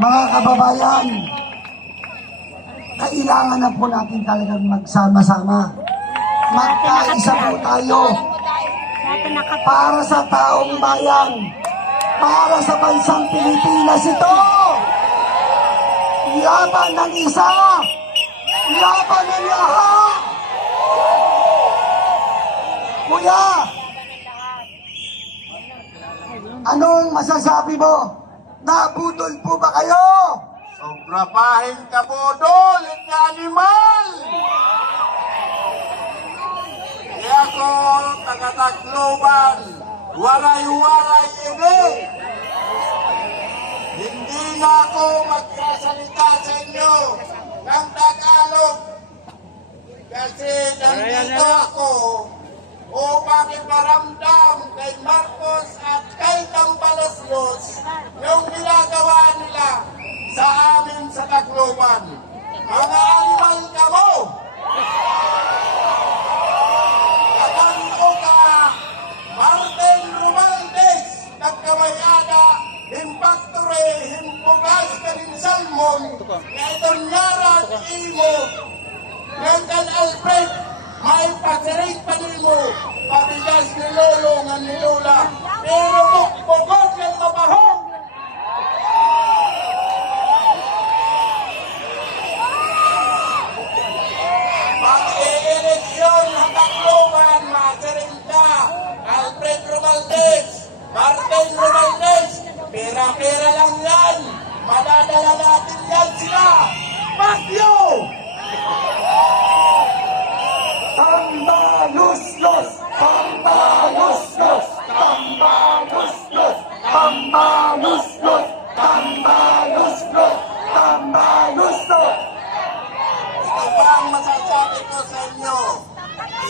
Mga kababayan, kailangan na po natin talagang magsama-sama. Magkaisa po tayo para sa taong bayan, para sa bansang Pilipinas ito. Laban ng isa, laban ng lahat. Kuya, anong masasabi mo? Nabudol po ba kayo? Sobra pahin ka budol, hindi animal! Kaya ako, taga-Tacloban, walay-walay ini. Hindi na ako magsasalita sa inyo ng Tagalog. Kasi nandito ako upang iparamdam kay Marcos at kay Tambaloslos yung ginagawa nila sa amin sa Tacloban. Mga animal ka mo! Katando ka, Martin Romaldes, nagkamayada, himpactory, himpugas ka din salmon, na itong nyaran imo, Nathan Alfred, may pasirig pa nimo, pabigas ni Lolo nga ni Lola, pero bukbukod ng mabahog. Pag-i-eleksyon ng Tacloban, masirig ka, Alfred Romaldes, Martin Romaldes, pera-pera lang yan, madadala natin yan sila. Bagyo! Tambaloslos! Tambaloslos! Tambaloslos! Tambaloslos! Tambaloslos! Tambaloslos! Ito ba ang masasabi ko sa inyo?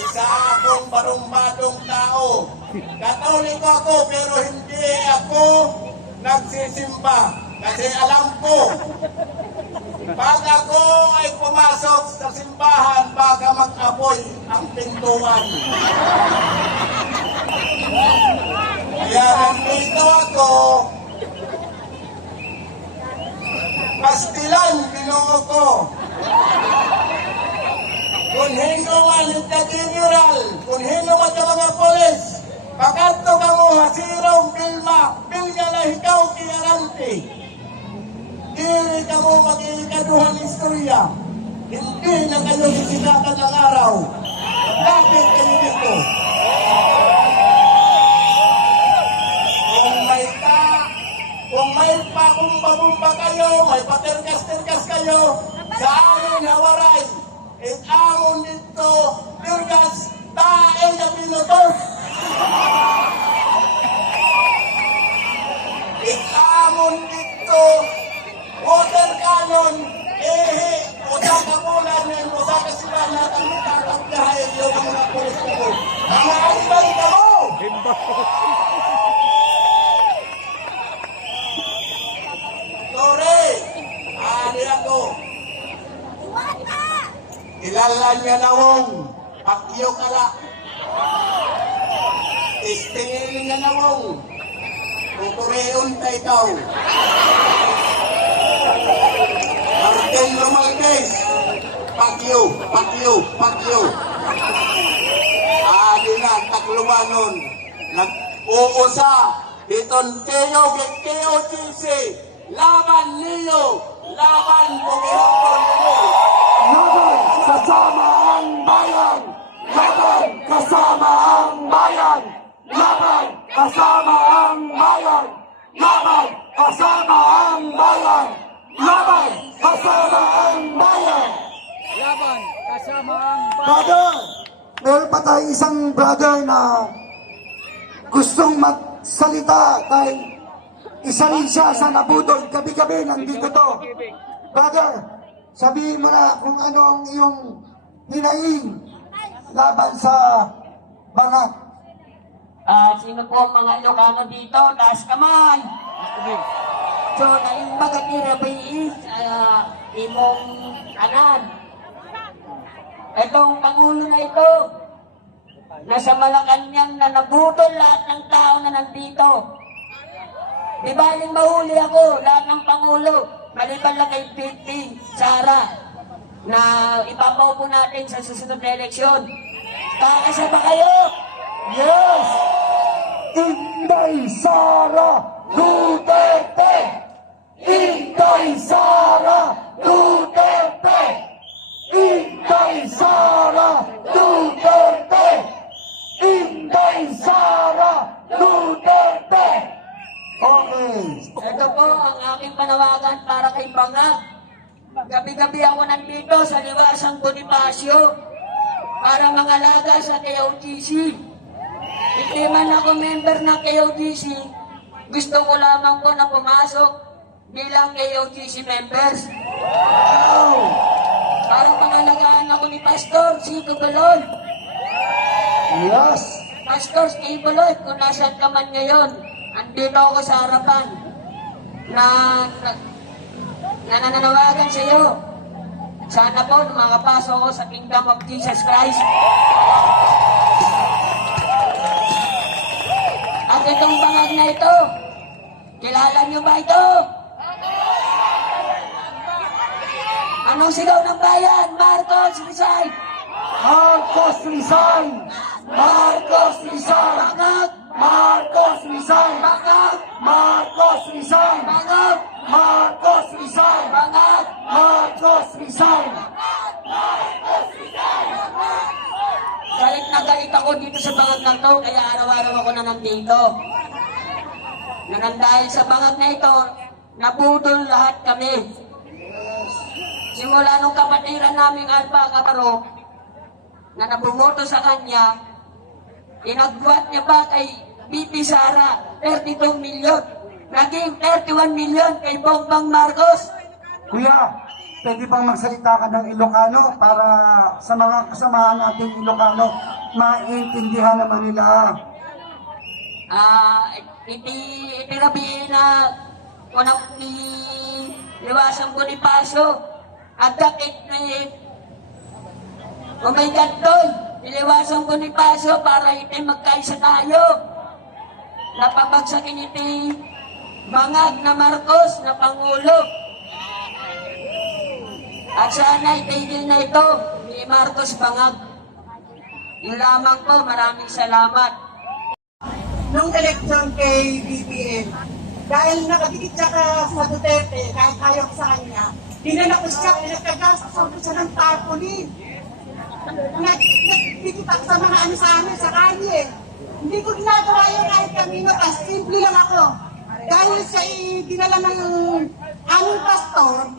Isa akong barumbadong tao. Katoliko ako pero hindi ako nagsisimba. Kasi alam ko, pag ako ay pumasok sa simbahan, baka mag-apoy ang pintuan. Kaya nandito ako, pastilan binuo ko. Kung hino man ita general, kung hino man ka mga polis, pagkanto ka mo hasirong bilma, bilga na ikaw kiarante. Dili ka mo mag-iikaduhan istorya. Hindi na kayo sisikatan ng araw. Lapit kayo dito. Kung may pabumba-bumba kayo, may paterkas-terkas kayo, sa amin hawaray, at amon dito, terkas, tae na pinutos. At amon dito, water cannon, usa ka bulan yan, usa ka sila natin itatagdahay yung mga pulis ko. Mga animal ka mo! Sorry! Ani ako. Kilala niya na wong, pakyo kala. Istingin niya na wong, tutureon ka ikaw. Martin Romaldes, pakyo, pakyo, pakyo. Adi na, Taclobanon, nag-uusa, iton kayo, KOGC, laban niyo, laban pumihapon mo. Laban kasama ang bayan! Laban kasama ang bayan! Laban kasama ang bayan! Laban kasama ang bayan! Laban kasama ang bayan! Laban kasama ang Brother, meron pa tayo isang brother na gustong magsalita dahil isa rin siya sa nabudol. Gabi-gabi nandito to. Brother, sabihin mo na kung ano ang iyong hinaing laban sa bangat. Sino po ang mga Ilocano dito? Taas kamay! So, naing magatira ba is imong kanan. Itong Pangulo na ito, nasa Malacanang na nabudol lahat ng tao na nandito. Di baling mahuli ako, lahat ng Pangulo, maliban lang kay BP Sara, na ipapaupo natin sa susunod na eleksyon. Kakasama kayo! Yes! Inday Sara Duterte! Inday Sara Duterte! Inday Sara Duterte! Inday Sara Duterte! Okay. Ito po ang aking panawagan para kay Bangag. Gabi-gabi ako nandito sa Liwasang Bonifacio para mangalaga sa KOGC. Hindi man ako member ng KOGC, gusto ko lamang po na pumasok bilang KOGC members. Para pangalagaan ako ni Pastor Chico Baloy. Yes. Pastor Chico Baloy, kung nasaan ka man ngayon, andito ako sa harapan na nananawagan sa iyo. Sana po makapasok ako sa Kingdom of Jesus Christ. At itong bangag na ito, kilala niyo ba ito? Anong sigaw ng bayan? Marcos Rizal! Marcos Rizal! Marcos Rizal! Bangag! Marcos Rizal! Bangag! Marcos Rizal! Bangag! Marcos Rizal! Bangag! Marcos Rizal! Galit na galit ako dito sa bangag na to, kaya araw-araw ako na nandito. Dahil sa bangag na ito, nabudol lahat kami. Simula nung kapatiran naming Alpha Caparo, na nabumoto sa kanya, inagbuhat niya pa kay BP Sara, 32 milyon. Naging 31 milyon kay Bongbong Marcos. Kuya, pwede bang magsalita ka ng Ilocano para sa mga kasamahan nating Ilocano, maintindihan naman nila. Itirabihin na unang ni Liwasang Bonifacio at dakit ni Umaygantoy, Liwasang Bonifacio para iti magkaisa tayo. Napabagsakin iti Bangag na Marcos na Pangulo. At sana itigil na ito ni Marcos Bangag. Yun lamang po, maraming salamat. Nung eleksyon kay BBM, dahil nakadikit siya sa Duterte, kahit ayaw ko sa kanya, dinala ko siya, pinagkagastos ko siya ng tarpaulin. Nagdikita sa mga ano sa amin, sa kanye. Hindi ko ginagawa yun kahit kanino, simple lang ako. Dahil siya dinala ng aming pastor,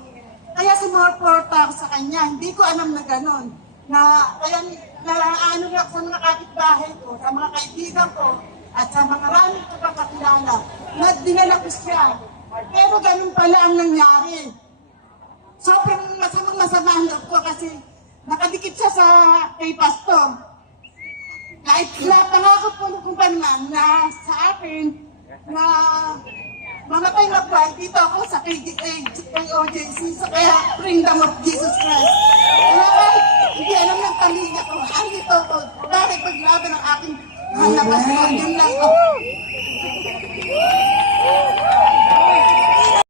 kaya sumuporta ako sa kanya. Hindi ko alam na gano'n. Kaya ano ako sa mga kapitbahay ko, sa mga kaibigan ko, at sa mga maraming ko pang kakilala, na dinala ko siya. Pero ganun pala ang nangyari. Sobrang masama ang loob ko kasi nakadikit siya kay pastor. Kahit pangako po ng kumpanan na sa akin na mamatay na buhay dito ako sa KOJC, sa kaya Kingdom of Jesus Christ. Kaya kahit hindi alam ng pamilya ko, andito ako, bakit paglaban ang aking mga pastor, yun lang ako.